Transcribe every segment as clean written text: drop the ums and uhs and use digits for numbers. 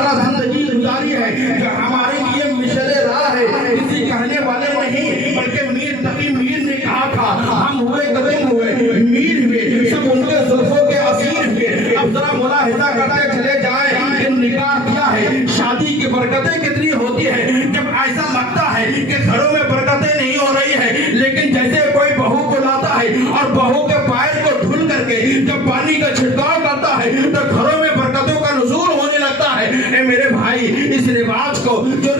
سارا زندگی گزاری ہے جو ہمارے لیے مشعل راہ ہے. کسی کہنے والے نہیں بلکہ میر تقی میر نے کہا تھا ہم ہوئے قدم ہوئے میر ہوئے سب ان کے زلفوں کے اسیر ہوئے. اب ذرا ملاحظہ کرتے چلے جائیں کہ نکاح کیا ہے, شادی کی برکتیں کتنی ہوتی ہیں. جب ایسا لگتا ہے کہ گھروں میں برکتیں نہیں ہو رہی ہیں, لیکن جیسے کوئی بہو کو لاتا ہے اور بہو کے پیر کو دھل کر کے جب پانی کا چھڑکاؤ کرتا ہے تو گھروں میں برکتوں کا نزول ہونے لگتا ہے. اے میرے بھائی, اس رواج کو جو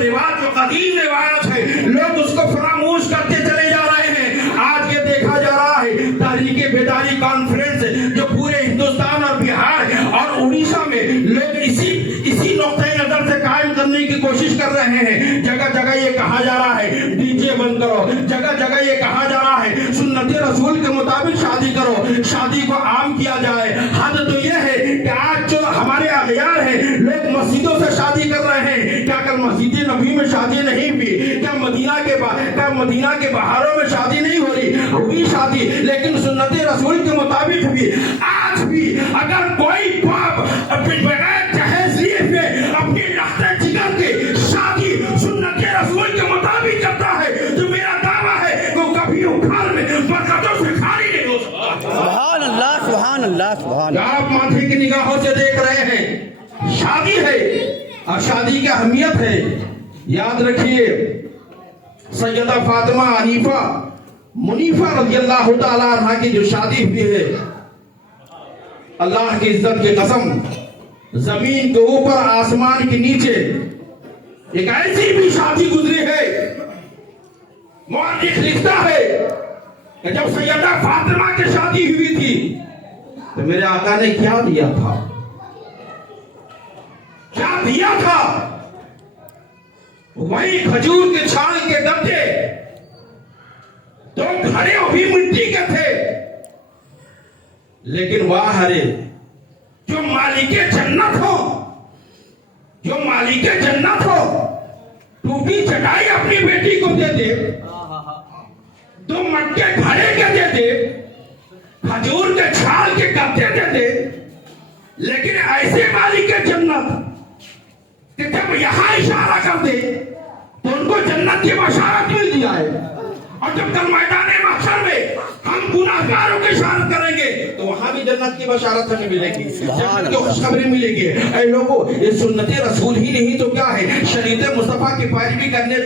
قدیم رواج ہے لوگ اس کو فراموش کرتے چلے جا رہے ہیں. آج یہ دیکھا جا رہا ہے تحریک بیداری کانفرنس جو پورے ہندوستان اور بہار اور اڑیسہ میں لوگ اسی نقطۂ نظر سے قائم کرنے کی کوشش کر رہے ہیں. جگہ جگہ یہ کہا جا رہا ہے ڈی جے بند کرو, جگہ جگہ یہ کہا جا رہا ہے سنت رسول کے مطابق شادی کرو, شادی کو عام کیا جائے. حد تو یہ ہے کہ آج جو ہمارے اغیار ہیں لوگ مسجدوں سے شادی کر رہے ہیں. کیا کل مسجد نبی میں شادی نہیں ہوئی؟ کیا مدینہ کے بہاروں میں شادی نہیں ہو رہی؟ ہوئی شادی, لیکن سنت رسول کے مطابق بھی. آج بھی اگر کوئی باپ بغیر جہیز لیے ہوئے اپنی لخت جگر کی شادی سنت رسول کے مطابق کرتا ہے تو میرا دعویٰ ہے کہ وہ کبھی اکھاڑ میں برکتوں سے خالی نہیں ہو سکتا. سبحان اللہ سبحان اللہ سبحان اللہ. آپ ماتھے کی نگاہوں سے دیکھ رہے ہیں شادی ہے اور شادی کی اہمیت ہے. یاد رکھیے سیدہ فاطمہ حنیفہ منیفہ رضی اللہ تعالیٰ عنہ کی جو شادی ہوئی ہے, اللہ کی عزت کی قسم, زمین کے اوپر آسمان کے نیچے ایک ایسی بھی شادی گزری ہے. مورخ لکھتا ہے کہ جب سیدہ فاطمہ کی شادی ہوئی تھی تو میرے آقا نے کیا دیا تھا, کیا دیا تھا؟ وہی کھجور کے چھال کے ڈبے, تو گھڑے بھی مٹی کے تھے, لیکن واہ ہرے جو مالک جنت ہو, جو مالک جنت ہو ٹوٹی چٹائی اپنی بیٹی کو دے دے, تو مٹکے گھڑے کے دے دے, کھجور کے چھال کے گدے دے دے, لیکن ایسے مالک جنت کہ جب یہاں اشارہ کر دے تو ان کو جنت کی بشارت مل جائے, اور جب کل میدان محشر میں ہم گناہگاروں کی اشارت کریں گے تو وہاں بھی جنت کی بشارت ہمیں ملے گی, جنت کی خوشخبری ملے گی. اے لوگوں, یہ سنت رسول ہی نہیں تو کیا ہے؟ شریعت مصطفیٰ کی پیروی کرنے,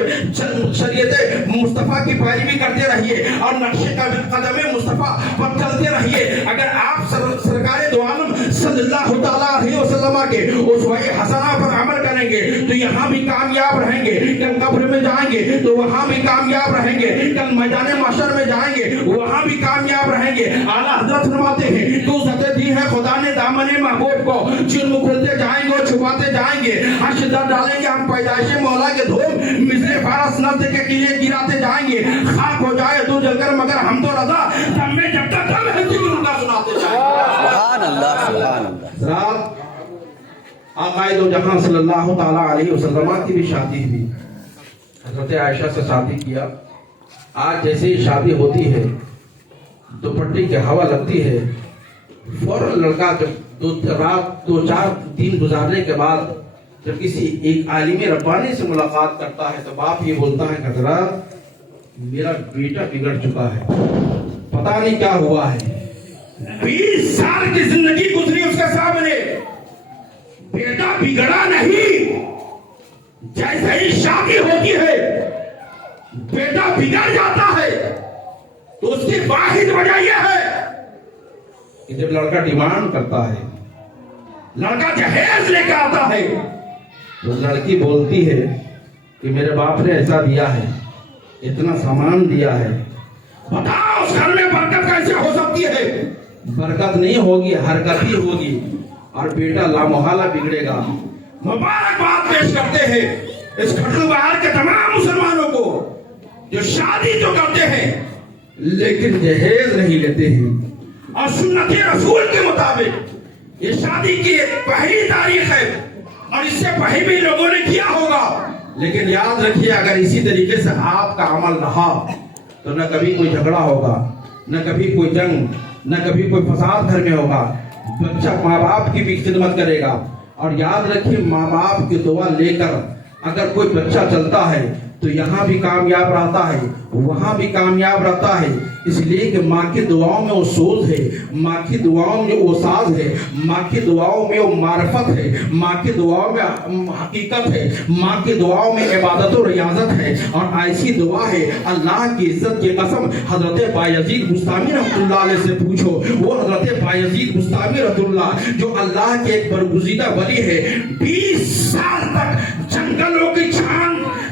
شریعت مصطفیٰ کی پیروی کرتے رہیے اور نقش قدم مصطفیٰ پر چلتے رہیے. اگر آپ سرکار دو عالم صلی اللہ تعالیٰ علیہ وسلم کے اسوہ حسنہ پر عمل کریں گے تو یہاں بھی کامیاب رہیں گے, کل قبر میں جائیں گے تو وہاں بھی کامیاب رہیں گے, کل میدان محشر میں جائیں گے وہاں بھی کامیاب رہیں گے. اعلیٰ حضرت فرماتے ہیں تو عزت دی ہے خدا نے دامن محبوب کو, جرم کھلتے جائیں گے اور چھپاتے جائیں گے, حشر ڈالیں گے ہم پیدائش مولا کے دھوم, مثل فارس نزد کے قلعے گراتے جائیں گے, خاک ہو جائے تو جل کر مگر ہم تو رضا, دم میں جب تک دم ہے ذکر ان کا سناتے جائیں گے. سبحان اللہ سبحان اللہ. رات آقا دو جہاں صلی اللہ تعالیٰ علیہ وسلم کی بھی شادی ہوئی, حضرت عائشہ سے شادی کیا. آج جیسے ہی شادی ہوتی ہے دوپٹے کی ہوا لگتی ہے, فوراً لڑکا جب رات 2-4 دن گزارنے کے بعد جب کسی ایک عالم ربانی سے ملاقات کرتا ہے تو باپ یہ بولتا ہے کہ حضرت میرا بیٹا بگڑ چکا ہے, پتہ نہیں کیا ہوا ہے. 20 سال کی زندگی گزری اس کے سامنے, بیٹا بگڑا نہیں, جیسے ہی شادی ہوتی ہے بیٹا بگڑ جاتا ہے. تو اس کی واحد وجہ یہ ہے کہ جب لڑکا ڈیمانڈ کرتا ہے, لڑکا جہیز لے کے آتا ہے تو لڑکی بولتی ہے کہ میرے باپ نے ایسا دیا ہے, اتنا سامان دیا ہے, بتاؤ اس گھر میں برکت کیسے ہو سکتی ہے؟ برکت نہیں ہوگی, حرکت ہی ہوگی اور بیٹا لامحالہ بگڑے گا. مبارکباد پیش کرتے ہیں اس کھٹڑو بہار کے تمام مسلمانوں کو جو شادی تو کرتے ہیں لیکن جہیز نہیں لیتے ہیں, اور سنت رسول کے مطابق یہ شادی کی پہلی تاریخ ہے اور اس سے پہلے بھی لوگوں نے کیا ہوگا. لیکن یاد رکھیے اگر اسی طریقے سے آپ کا عمل رہا تو نہ کبھی کوئی جھگڑا ہوگا, نہ کبھی کوئی جنگ, نہ کبھی کوئی فساد گھر میں ہوگا. بچہ ماں باپ کی بھی خدمت کرے گا, اور یاد رکھیے ماں باپ کی دعا لے کر اگر کوئی بچہ چلتا ہے تو یہاں بھی کامیاب رہتا ہے وہاں بھی کامیاب رہتا ہے، اس لیے کہ ماں کی دعاؤں میں وہ سوز ہے، ماں کی دعاؤں میں وہ ساز ہے، ماں کی دعاؤں میں وہ معرفت ہے، ماں کی دعاؤں میں حقیقت ہے، ماں کی دعاؤں میں عبادت و ریاضت ہے، اور ایسی دعا ہے اللہ کی عزت کی قسم حضرت بایزید بستامی رحمۃ اللہ علیہ سے پوچھو، وہ حضرت بایزید بستامی رحمۃ اللہ جو اللہ کے ایک برگزیدہ ولی ہے، 20 سال تک جنگلوں کی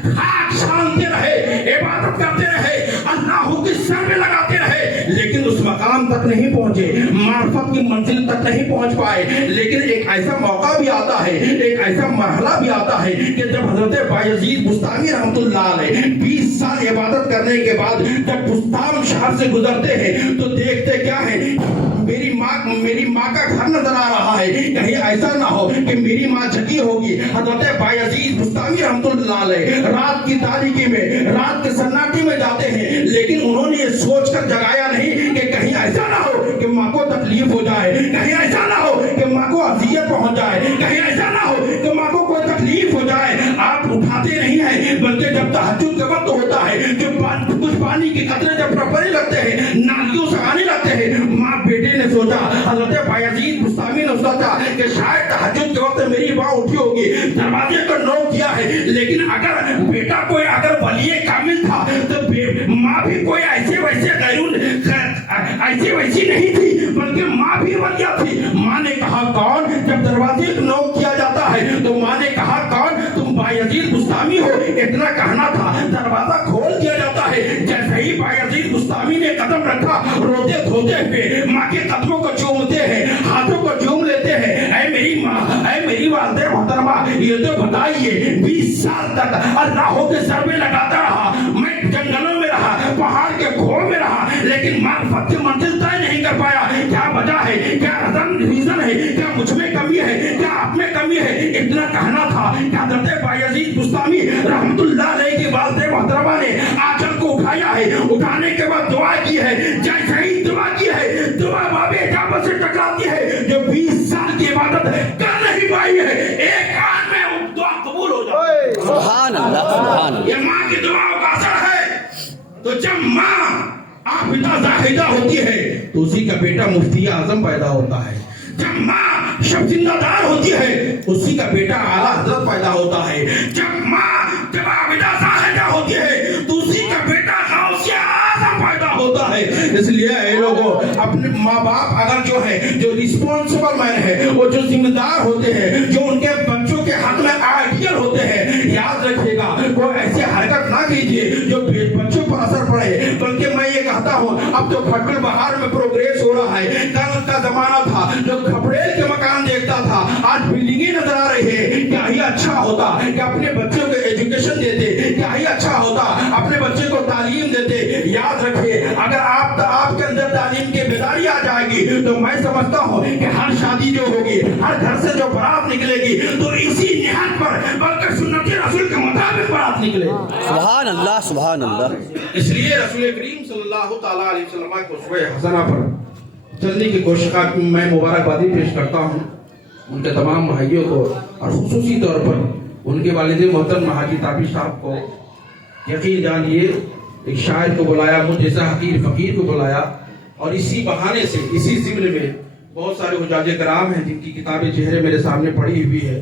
خاک چھانتے رہے، عبادت کرتے رہے، اللہ کی سر میں لگاتے رہے، لیکن اس مقام تک نہیں پہنچے، معرفت کی منزل تک نہیں پہنچ پائے۔ لیکن ایک ایسا موقع بھی آتا ہے، ایک ایسا مرحلہ بھی آتا ہے کہ جب حضرت بایزید بستامی رحمۃ اللہ علیہ 20 سال عبادت کرنے کے بعد جب بستام شہر سے گزرتے ہیں تو دیکھتے کیا ہے، میری ماں کا گھر نظر آ رہا ہے، کہیں ایسا نہ ہو کہ میری ماں جگی ہوگی۔ حضرت بایزید بستامی رحمۃ اللہ علیہ رات کی تاریکی میں، رات کے سناٹے میں جاتے ہیں، لیکن انہوں نے یہ سوچ کر جگایا نہیں کہ کہیں ایسا نہ ہو کہ ماں کو تکلیف ہو جائے، کہیں ایسا نہ ہو کہ ماں کو اذیت پہنچ جائے، کہیں ایسا نہ ہو کہ ماں کو کوئی تکلیف ہو جائے۔ آپ اٹھاتے نہیں ہیں، بلکہ جب تہجد کا وقت ہوتا ہے، جب کچھ پانی کی قطرے جب ٹپکنے لگتے ہیں، نالیوں سے آنے لگتے ہیں، ماں بیٹے نے سوچا، حضرت بایزید بستامی نے سوچا کہ شاید تہجد کے وقت میری ماں اٹھی ہوگی، دروازے کو نوک کیا ہے، لیکن اگر بیٹا کوئی اگر ولی کامل تھا تو ماں بھی کوئی ایسے ویسی نہیں تھی، بلکہ ماں بھی ولیہ تھی۔ ماں نے کہا کون؟ جب دروازے کو نوک کیا جاتا ہے تو ماں نے کہا کون؟ تم بایزید بستامی ہو، اتنا کہنا تھا، دروازہ کھول دیا جاتا ہے۔ جیسے ہی بایزید بستامی نے قدم رکھا، روتے دھوتے ہوئے ماں کے قدموں کو چومتے ہیں، ہاتھوں کو چوم لیتے ہیں، اے میری ماں، اے میری والدہ محترمہ، یہ تو بتائیے 20 سال تک اللہ کے سر میں لگاتا رہا، میں جنگلوں میں رہا، پہاڑ کے کھو میں رہا، لیکن معرفت کی منزل طے نہیں کر پایا۔ کیا وجہ ہے؟ کیا ریزن ہے؟ کیا مجھ میں کمی ہے؟ کیا آپ میں کمی ہے؟ اتنا کہنا تھا کہ حضرت بایزید بستامی رحمت اللہ علیہ کی والدہ محترمہ نے آنچل کو اٹھایا ہے، اٹھانے کے بعد دعا کی ہے، جیسے ہی دعا کی ہے، دعا باب اجابت سے ٹکراتی ہے، جو 20 سال کی عبادت کر نہیں پائی ہے، ایک آن میں دعا قبول ہو جائے۔ سبحان اللہ، سبحان اللہ۔ یہ ماں کی دعاؤں کا اثر ہے۔ تو جب ماں عابدہ زاہدہ ہوتی ہے تو اسی کا بیٹا مفتی اعظم پیدا ہوتا ہے۔ جب ماں شبزندہ دار ہوتی ہے اسی کا بیٹا اعلیٰ حضرت پیدا ہوتا ہے۔ جب ماں جب عابدہ زاہدہ ہوتی ہے تو اسی کا بیٹا غوث اعظم پیدا ہوتا ہے۔ اس لیے اے لوگوں، اپنے ماں باپ اگر جو ہے، جو ریسپونسبل مین ہے، وہ جو ذمہ دار ہوتے ہیں، جو ان کے بچوں کے حق میں آئیڈیل ہوتے ہیں، یاد رکھیے گا کوئی ایسی حرکت نہ کیجیے جو بچوں پر اثر پڑے۔ بلکہ میں یہ کہتا ہوں، اب تو کھٹڑ بہار میں پروگریس ہو رہا ہے۔ کل کا زمانہ تھا جو کھپڑیل کے مکان دیکھتا تھا، آج بلڈنگیں نظر آ رہی ہے۔ کیا ہی اچھا ہوتا کہ اپنے بچوں کو ایجوکیشن دیتے، کیا ہی اچھا ہوتا اپنے بچے کو تعلیم دیتے۔ یاد رکھیے، اگر آپ کے اندر تعلیم کی بیداری آ جائے گی تو میں سمجھتا ہوں کہ ہر شادی جو ہوگی، ہر گھر سے جو بارات نکلے گی تو اسی نہج پر، بلکہ سنت رسول کے مطابق بارات نکلے گی۔ سبحان اللہ، سبحان اللہ۔ اس لیے رسول کریم صلی اللہ تعالیٰ علیہ وسلم کو اسوہ حسنہ پر چلنے کی کوشش کا میں مبارکبادی پیش کرتا ہوں ان کے تمام بھائیوں کو، اور خصوصی طور پر ان کے والد محترم حاجی تابی صاحب کو۔ یقین جانیے، ایک شاعر کو بلایا، مجھ جیسا حقیر فقیر کو بلایا، اور اسی بہانے سے، اسی ضمن میں بہت سارے حجاج کرام ہیں جن کی کتابیں چہرے میرے سامنے پڑی ہوئی ہے۔